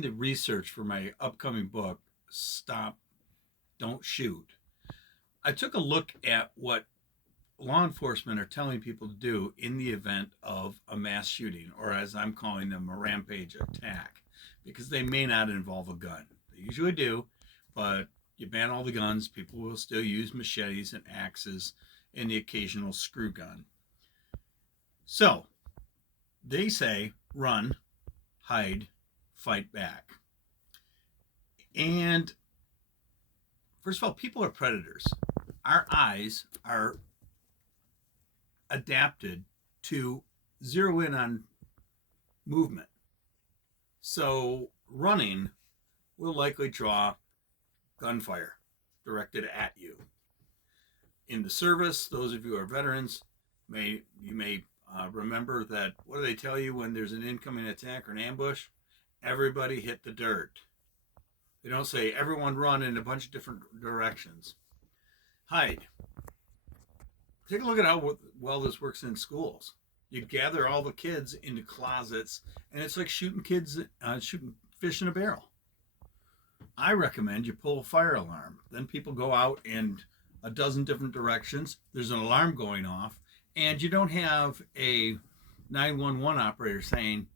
doing the research for my upcoming book, Stop, Don't Shoot, I took a look at what law enforcement are telling people to do in the event of a mass shooting, or as I'm calling them, a rampage attack, because they may not involve a gun. They usually do, but you ban all the guns, people will still use machetes and axes and the occasional screw gun. So they say run, hide, fight back. And first of all, people are predators. Our eyes are adapted to zero in on movement. So running will likely draw gunfire directed at you. In the service, those of you who are veterans may remember that. What do they tell you when there's an incoming attack or an ambush? Everybody hit the dirt. They don't say everyone run in a bunch of different directions. Hide. Take a look at how well this works in schools. You gather all the kids into closets, and it's like shooting shooting fish in a barrel. I recommend you pull a fire alarm. Then people go out in a dozen different directions. There's an alarm going off, and you don't have a 911 operator saying,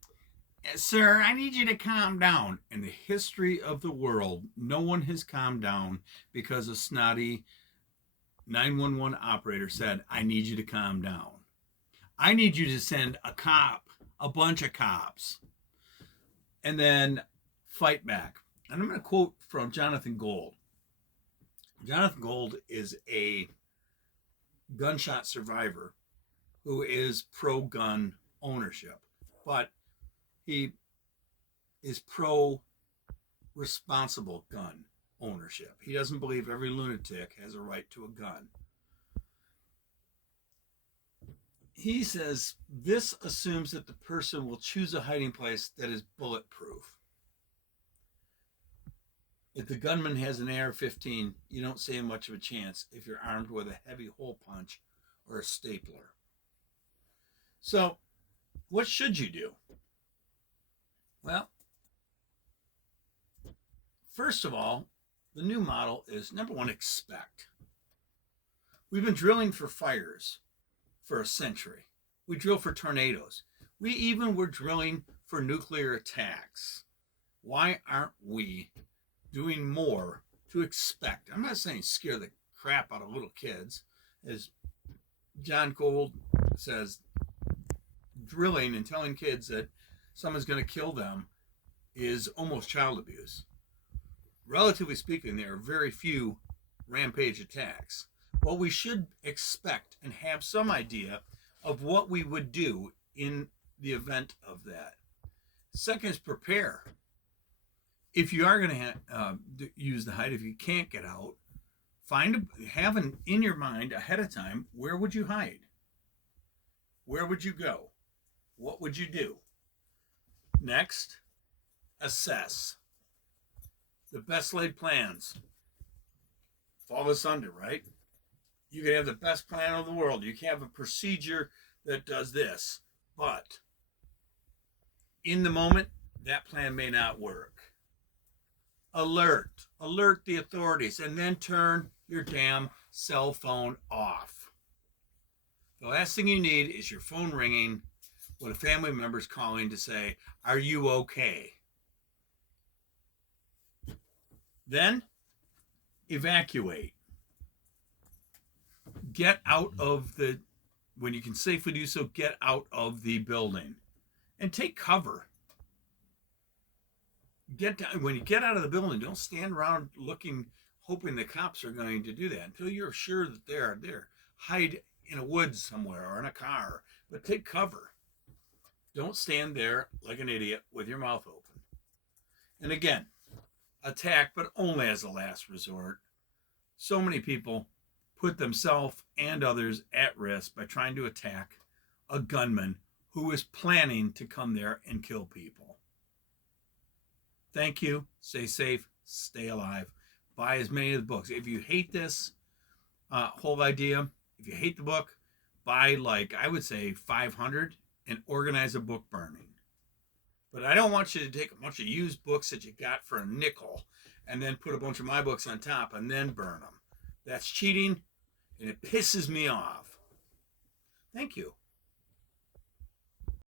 "Sir, I need you to calm down." In the history of the world, no one has calmed down because a snotty 911 operator said, "I need you to calm down. I need you to send a cop, a bunch of cops, and then fight back." And I'm going to quote from Jonathan Gold. Jonathan Gold is a gunshot survivor who is pro-gun ownership, but he is pro-responsible gun ownership. He doesn't believe every lunatic has a right to a gun. He says this assumes that the person will choose a hiding place that is bulletproof. If the gunman has an AR-15, you don't stand much of a chance if you're armed with a heavy hole punch or a stapler. So, what should you do? Well, first of all, the new model is, number one, expect. We've been drilling for fires for a century. We drill for tornadoes. We even were drilling for nuclear attacks. Why aren't we doing more to expect? I'm not saying scare the crap out of little kids. As John Gold says, drilling and telling kids that someone's going to kill them is almost child abuse. Relatively speaking, there are very few rampage attacks. Well, we should expect and have some idea of what we would do in the event of that. Second is prepare. If you are going to use the hide, if you can't get out, have in your mind ahead of time, where would you hide? Where would you go? What would you do? Next, assess. The best laid plans fall asunder, right? You can have the best plan in the world. You can have a procedure that does this, but in the moment, that plan may not work. Alert the authorities, and then turn your damn cell phone off. The last thing you need is your phone ringing when a family member's calling to say, "Are you okay?" Then evacuate. Get out of when you can safely do so, get out of the building and take cover. When you get out of the building, don't stand around looking, hoping the cops are going to do that until you're sure that they are there. Hide in a woods somewhere or in a car, but take cover. Don't stand there like an idiot with your mouth open. And again, attack, but only as a last resort. So many people put themselves and others at risk by trying to attack a gunman who is planning to come there and kill people. Thank you. Stay safe. Stay alive. Buy as many of the books. If you hate this whole idea, if you hate the book, buy I would say 500 and organize a book burning. But I don't want you to take a bunch of used books that you got for a nickel and then put a bunch of my books on top and then burn them. That's cheating, and it pisses me off. Thank you.